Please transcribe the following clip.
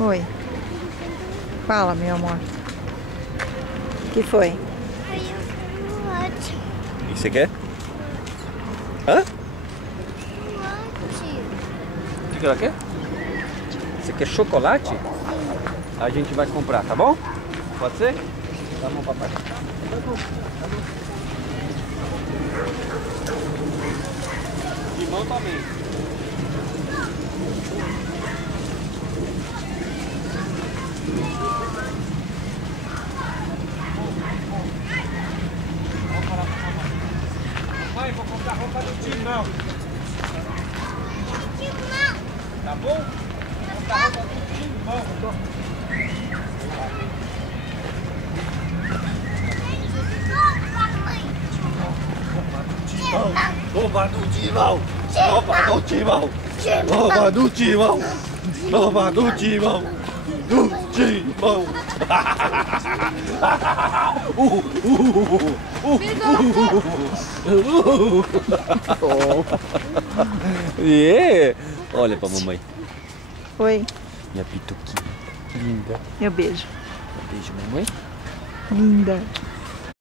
Oi. Fala, meu amor. O que foi? O que você quer? Hã? O que ela quer? Você quer chocolate? A gente vai comprar, tá bom? Pode ser? Dá a mão, papai. Dá a mão. Limão também. Mãe, vou comprar roupa do Timão. Tá bom? Vou comprar roupa do Timão. Roupa do Timão! Roupa do Timão! Roupa do Timão! Roupa do Timão! Do Timão! Yeah. Olha pra mamãe. Oi. Minha pituquinha. Linda. Meu beijo. Beijo, mamãe. Linda.